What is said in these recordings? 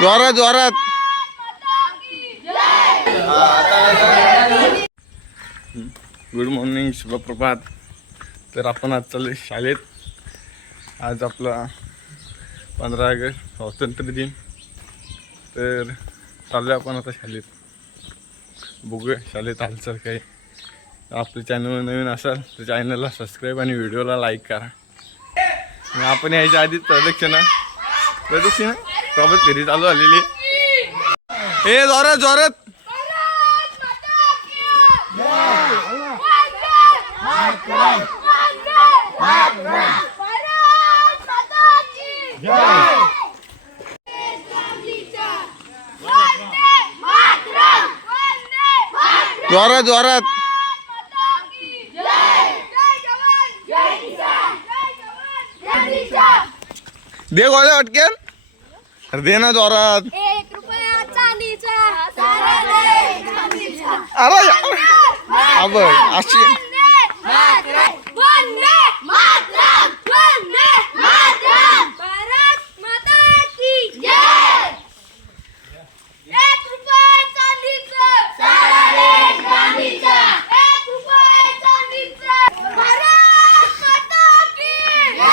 जोरात जोरात. Good morning शुभप्रभात. तर आपण आज चालले शाळेत. आज आपला पंधरा ऑगस्ट स्वातंत्र्य दिन. तर चाललो आपण आता शाळेत. बघूया शाळेत हालचाल काही आपलं चॅनल नवीन असाल तर चॅनलला सबस्क्राईब आणि व्हिडिओला लाईक करा. आपण यायच्या आधीच प्रदक्षिणा. प्रदक्षिणा? सोबत फेरी चालू झालेली. हे जोरात जोरात. जोरात जोरात. दे गोळ्या अटकेन अरे दे ना जोरात. अरे अशी वंदे मातरम! वंदे मातरम! भारत माता की जय! एक रुपया चांदीचा सारा देश चांदीचा. एक रुपया चांदीचा भारत माता की जय!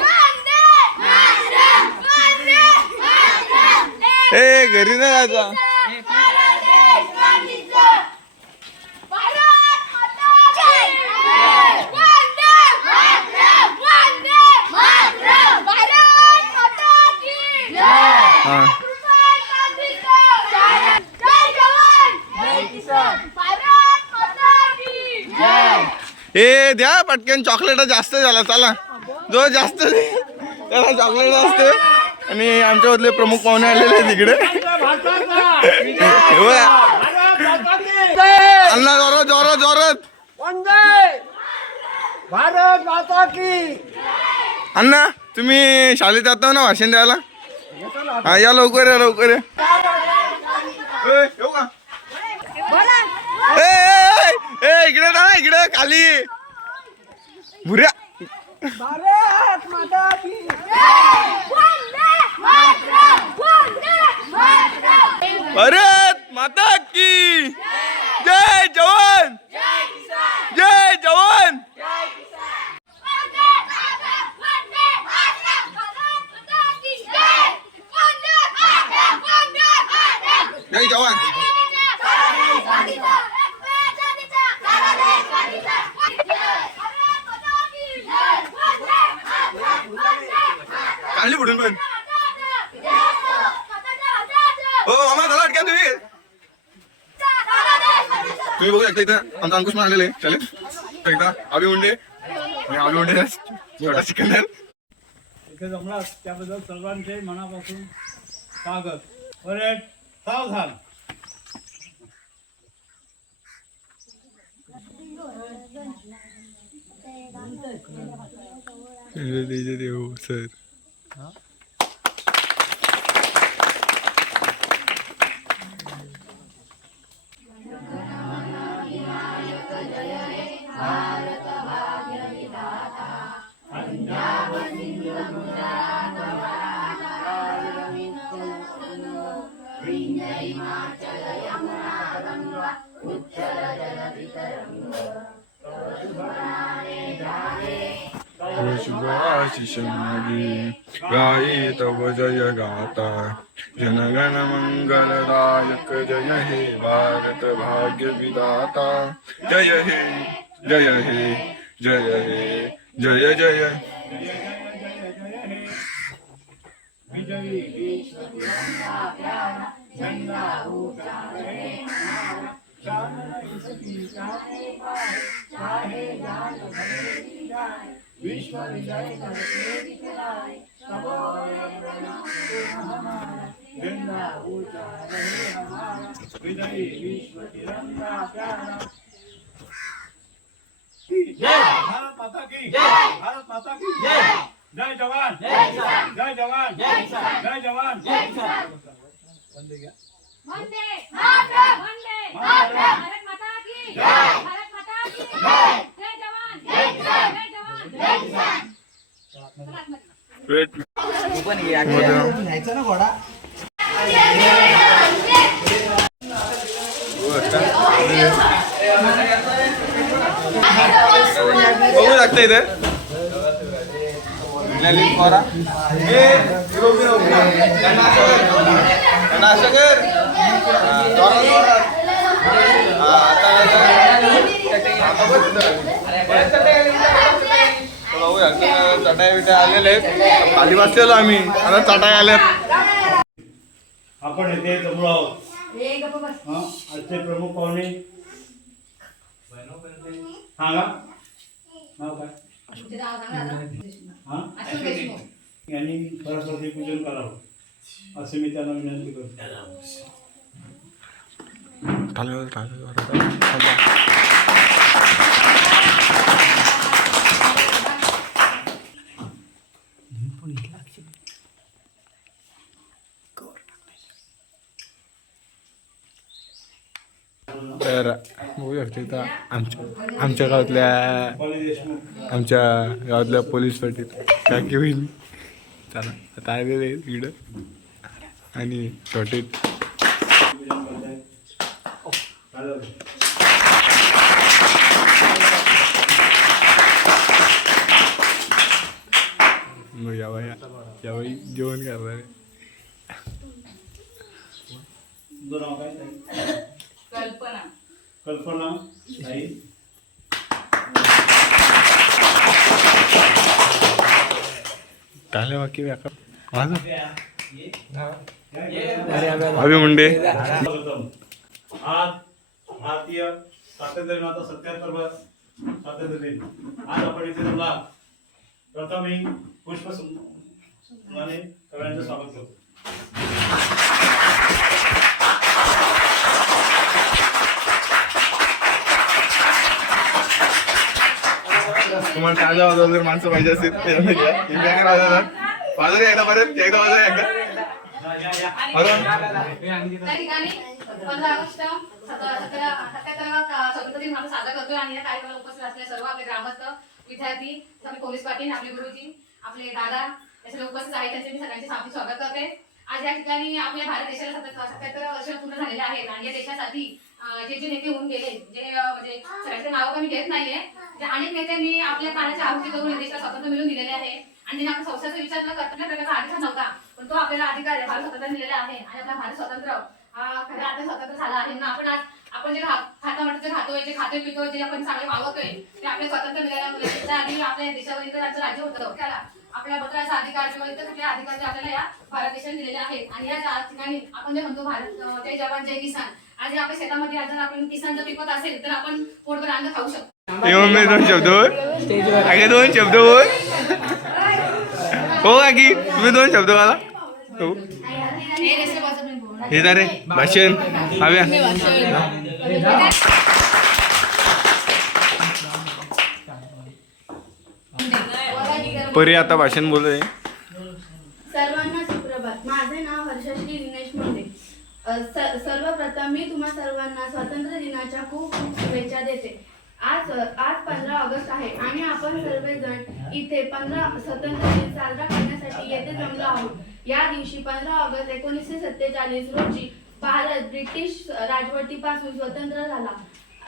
वंदे मातरम! वंदे मातरम! ए घरी नाही जायचा सारा देश चांदीचा. भारत माता की जय! वंदे मातरम! वंदे मातरम! भारत माता की जय! हा रुपये चांदीचा. जय जवान! जय किसान! भारत माता की जय! ए द्या पटकन चॉकलेट जास्त झाला चला जो जास्त त्याला चॉकलेट असते आणि आमच्या मधले प्रमुख पाहुणे आलेले तिकडे. अण्णा जोरात जोरात जोरात. वंदे भारत माता की अण्णा तुम्ही शाळेत जाता ना भाषण द्यायला हा या लवकर या लवकर या. ए, येऊ का? ए, ए, ए, ए, इकडे ना इकडे खाली. भुऱ्या भारत माता की भारत माता की। जय जवान। जय जवान। जय! जवान। सारा देश पण रुपया चांदीचा. सारा देश चांदीचा. भारत माता की जय! वंदे मातरम! वंदे मातरम! काढली बुडून पण जय हो! माताचा जय हो! हो चला अटक्या तुम्ही. तुम्ही बघू शकता इथं आमचा अंकुश पण आलेले आहे चालेल एकदा आबी उंडे आणि आबी उंडे छोटा सिकंदर इथे जमला त्याबद्दल सर्वांचे मनापासून स्वागत. परेड सावधान. देव सर. शुभाशिषमागी गाये तव जय गाता जनगण मंगलदायक जय हे भारत भाग्य विदाता जय हे जय हे जय हे जय जय भारत माता की भारत माता की जय जवान। जय जवान। जय जवान। वंदे घ्या. वंदे मातरम। वंदे मातरम भारत माता की। जय भारत माता की। जय जय जवान जय किसान जय जवान जय किसान वेट तू पण घे, आधी मध्ये. न्यायचा ना घोडा बघू लागतं इथे ललित पोरा ए, हिरो बिरो बिरो. त्यांना असं कर. त्यांना असं कर. हा, जोरात, जोरात. हा, आता बस चटई. बिटाई आलेले आहेत. आधी बसलेलो आम्ही. आता चटाई आल्यात आपण येथे जमलो आहोत. हं? आजचे प्रमुख पाहुणे. सांगा. नाव काय? हा? यांनी सरस्वती पूजन करावं. असे मी त्यांना विनंती करतो. तर बघू शकते आमच्या आमच्या गावातल्या आमच्या गावातल्या पोलीस पाटील काकी होईल. चला आता आलेले इकडं. आणि शॉर्टेज पूजन करताय चालेल मग यावा या यावेळी जेवण करणार आहे. तुझं नाव काय ताई? कल्पना. कल्पना ताई टाळ्या बाकी व्याका माझं अभि मुंडे. स्वागतम. आज भारतीय स्वातंत्र्य दिनाचा सत्याहत्तर स्वातंत्र्य दिन. आज आपण इथे जमला प्रथम मी पुष्प सगळ्यांचं स्वागत करतो तुम्हाला ताजा वाजवा जर माणसं पाहिजे. हे राहतात. वाजवा एकदा परत एकदा वाजवा एकदा स्वातंत्र्य दिन आपण साजरा करतोय आणि या कार्यक्रमाला उपस्थित असलेले सर्व आपले ग्रामस्थ विद्यार्थी आपले पोलीस पाटील आपले गुरुजी आपले दादा हे सगळे उपस्थित आहेत त्यांचे मी सगळ्यांचे हार्दिक स्वागत करते. आज या ठिकाणी आपल्या भारत देशाला सत्याहत्तर वर्ष पूर्ण झालेले आहेत आणि या देशासाठी जे जे नेते होऊन गेले जे म्हणजे सगळ्यांचे नाव कमी घेत नाहीये अनेक नेत्यांनी आपल्या प्राणाची आहुती करून देशाला स्वातंत्र्य मिळून दिलेले आहे. आणि त्यांनी आपण संस्थाचा विचार न करता प्रकारचा अधिकार नव्हता पण तो आपल्याला अधिकार आहे भारत स्वातंत्र्य दिलेला आहे आणि आपला भारत स्वातंत्र्य हा आता स्वातंत्र्य झाला आहे ना आपण आज आपण जे खाता जे खातोय जे खातोय पितोय जे आपण चांगले वागवतोय ते आपले स्वातंत्र्य मिळाल्या मिळाल्या आणि आपल्या देशावर इतर राज्य राज्य होतं त्याला आपल्या बद्दलचा अधिकार किंवा इतर कुठले अधिकार जे आपल्याला या भारत देशाने दिलेले आहेत आणि या जा- ठिकाणी आपण जे म्हणतो भारत जय जवान जय किसान आज आपल्या शेतामध्ये आज जर आपण किसान जर पिकवत असेल तर आपण पोटभर अन्न खाऊ शकतो दोन शब्द अगे दोन शब्द हो काकी तुम्ही दोन शब्द मला हे जा रे भाषण. हव्या परी आता भाषण बोलत आहे. सर्वांना सुप्रभात. माझे नाव हर्षश्री दिनेश मुंडे. सर्वप्रथम मी तुम्हा सर्वांना स्वातंत्र्य दिनाच्या खूप खूप शुभेच्छा देते. आज आज पंधरा ऑगस्ट आहे आणि आपण सर्वजण इथे पंधरा स्वतंत्र दिन साजरा करण्यासाठी येथे जमलो आहोत. या दिवशी पंधरा ऑगस्ट एकोणीसशे सत्तेचाळीस रोजी भारत ब्रिटिश राजवटीपासून स्वतंत्र झाला.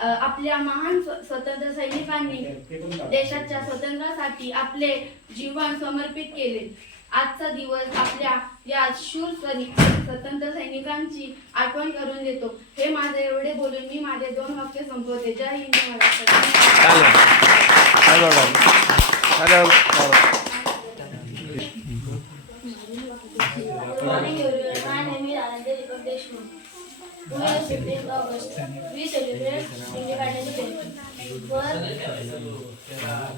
आपल्या महान स्वतंत्र सैनिकांनी देशाच्या स्वातंत्र्यासाठी आपले जीवन समर्पित केले. आजचा दिवस आपल्या या शूर सैनिक स्वतंत्र सैनिकांची आठवण करून देतो. हे माझे एवढे बोलून मी माझे दोन वाक्य संपवते. जय हिंद महाराष्ट्र चालेल चालेल बाबा. चालेल Good morning everyone. My name is Ananda Deepak Deshmukh. Today is 15th August. We celebrate Independence Day. First,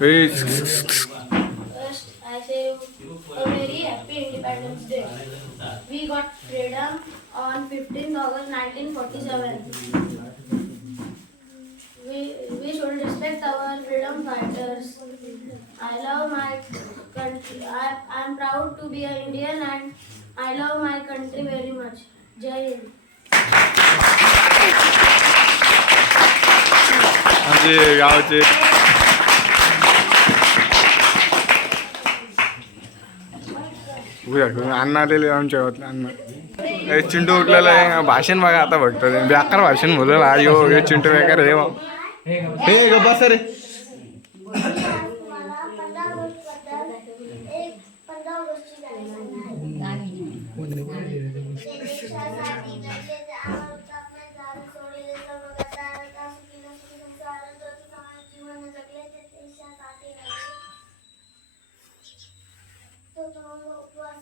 a, first I say a very happy Independence Day. We got freedom on 15th August 1947. We, we should respect our freedom fighters. I love my country. I am proud to be an Indian and I love my country very much Jai Hind आमचे गावचे बघूया, आलेले आमच्या गावातले अन्न चिंटू उठलेला आहे. भाषण बघा आता बघतो बेकार भाषण बोललं. आयो हे चिंटू बेकार हे हे बस रे मला पंधरा ऑगस्टबद्दल एक पंधरा ऑगस्टची गाणी देशासाठी लढले ते आपले दार सोडले सर्व गद्दार का सुखी न सुखी संसार जो समाज जीवन जगले ते देशासाठी लढले तो तुम्हाला उपवास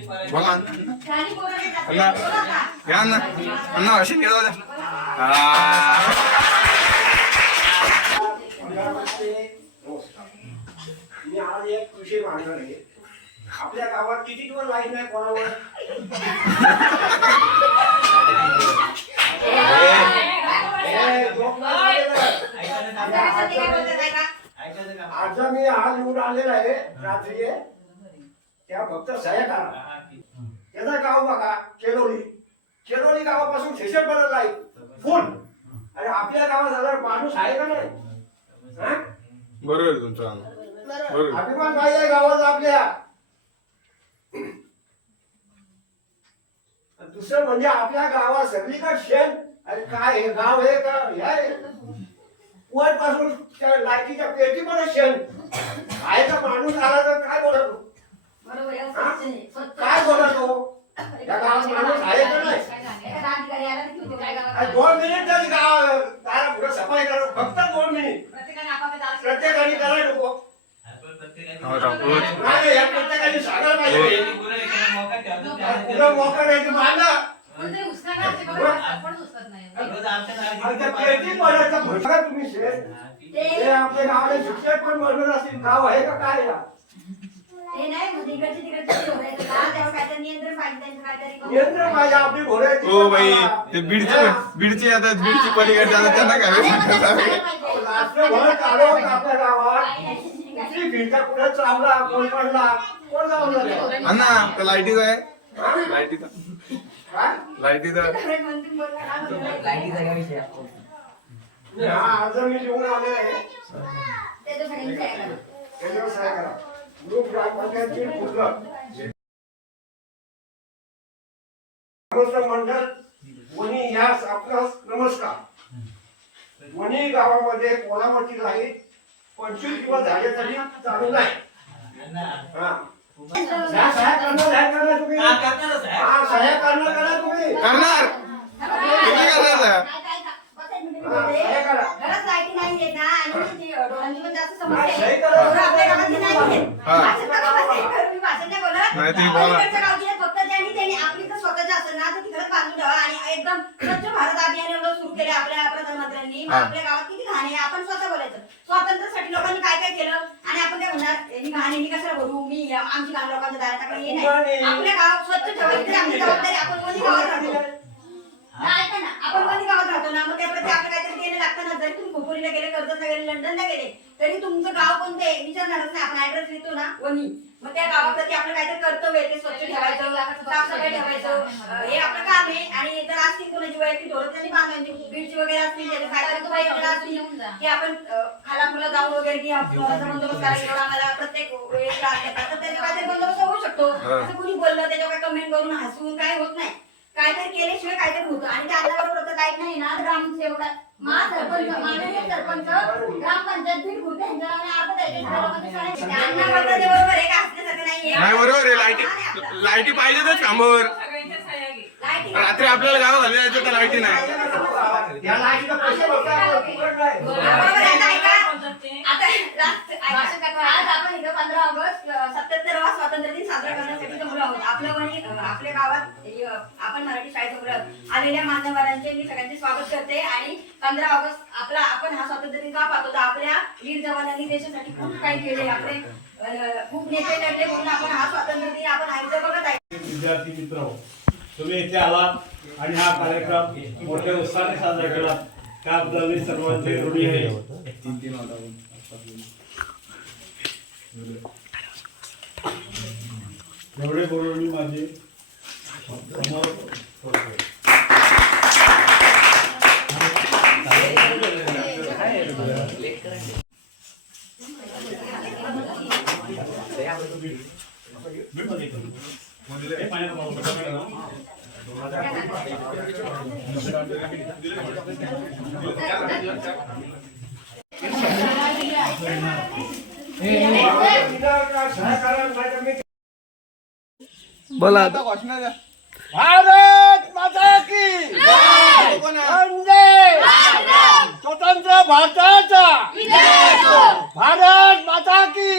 बोला अण्णा या अण्णा अण्णा. हा. मी आज एक मांडणार आहे आपल्या गावात किती दिवस लाइट नाही कोणावर. आज मी आज निवडून आलेला आहे रात्री त्या फक्त सह्या करा त्याचा गाव बघा केलोली. केलोली गावापासून स्टेशन बनवलं आहे फुल. आणि आपल्या गावात साधारण माणूस आहे का नाही? हा? बरोबर आहे तुमचं अभिमान पाहिजे गावात आपल्या. दुसरं म्हणजे आपल्या गावात सगळीकडे शेण. अरे काय हे गाव हे का? हे आहे. वर पासून त्या लाईटीच्या पेटी पण शेण खायचा माणूस आला तर काय बोलतो बरोबर आहे. हा? स्वच्छ- काय बोलतो या गावात माणूस आहे का नाही? अरे दोन मिनिट तरी गाव दारा पुढे सफाई करा. फक्त दोन मिनिट. प्रत्येकाने करायला नको. हो. नाही या प्रत्येकाने सांगायला पाहिजे. पुढे मोका नाही की मागा. कोणतरी उचला का ते बघा, आपणच उचलत नाही. आणि त्या पेटी बनायचं बघा तुम्ही शेत. हे आपल्या गावाला शिक्षक पण म्हणून असतील गाव आहे का काय या? नाही मग तिकडचे काहीतरी नियंत्रण पाहिजे त्यांचं काहीतरी नियंत्रण पाहिजे आपली घोड्याची हो बाई ते बीडचे बीडचे आता बीडची पलीकडे जातात त्यांना काय रात्रभर चालवत आपल्या गावात. कुठली भिंता कुठे चावला कोण पडला कोण लावलं अण्णा त्या लाईटीचा आहे. लाईटीचा. लाईटीचा. बोलला हा अर्ज मी लिहून आले आहे ते तो सगळ्यांची आहे. का? त्याच्यावर सह्या करा ग्रुप ग्रामपंचायतची पुस्तक ग्रामस्थ मंडळ वणी यास आपणास नमस्कार. वणी गावामध्ये कोणामती लाइट पंचवीस दिवस झाले तरी चालू नाही. हा. हा करणार तुम्ही. करणार. करा लाईटी नाही ती करा. बोला. आपली आपल्या गावात किती घाण आहे आपण स्वतः बोलायचं. स्वातंत्र्यासाठी लोकांनी काय काय केलं? आणि आपण काय म्हणणार? यांनी घाण यांनी कशाला भरू मी आमची घाण लोकांच्या दारात आपल्या गावात स्वच्छ ठेवायची आमची जबाबदारी आपण कोणी गावात ऐका ना आपण कोणी गावात राहतो ना मग त्याप्रती आपलं काहीतरी देणं लागतं ना. जरी तुम्ही खोपोलीला गेले कर्जतला गेले लंडनला गेले तरी तुमचं गाव कोणतं आहे? विचारणारच नाही आपण ऍड्रेस लिहितो ना वणी. मग त्या गावाप्रती आपलं काहीतरी कर्तव्य आहे ते स्वच्छ ठेवायचं साफसफाई ठेवायचं. हे आपलं काम आहे. आणि जर असतील कोणाची वैयक्तिक धोरण त्यांनी बांधायची बीडची वगैरे असतील त्याचे की आपण खाला खुला जाऊन वगैरे की आपल्याला बंदोबस्त करायला एवढा आम्हाला प्रत्येक देतात तर त्याचा काहीतरी बंदोबस्त होऊ शकतो. हा. असं कुणी बोललं त्याच्यावर कमेंट करून हसून काय होत नाही. काहीतरी केल्याशिवाय काहीतरी होतं. आणि त्या नाही ना. महासरपंच माननीय सरपंच ग्रामपंचायत बरोबर आहे. का? हसण्यासारखं नाहीये नाही बरोबर आहे. लाईटी लाईटी पाहिजेतच रात्री आपल्याला गाव झाले जायचं तर लाईटी नाही. या लाईटीला पैसे भरता फुकट नाही बरोबर आहे. ना, ऐका. आज आपण इथं पंधरा ऑगस्ट सत्याहत्तरावा स्वातंत्र्य दिन साजरा करण्यासाठी जमलो आहोत. आपलं वणी आपल्या गावात आपण मराठी शाळेत आलेल्या मान्यवरांचे मी सगळ्यांचे स्वागत करते आणि पंधरा ऑगस्ट आपला आपण हा स्वातंत्र्य दिन का पाहतो? तर आपल्या वीर जवानांनी देशासाठी खूप काही केले आपले खूप नेते लढले म्हणून आपण हा स्वातंत्र्य दिन आपण आयुष्य बघत आहे. विद्यार्थी मित्र तुम्ही इथे आलात आणि हा कार्यक्रम मोठ्या उत्साहाने साजरा केला त्याबद्दल सर्वांचे ऋणी आहे. एवढे बोलून मी माझे समोर ठेवतो. बोला. भारत माता की स्वतंत्र भारताचा. भारत माता की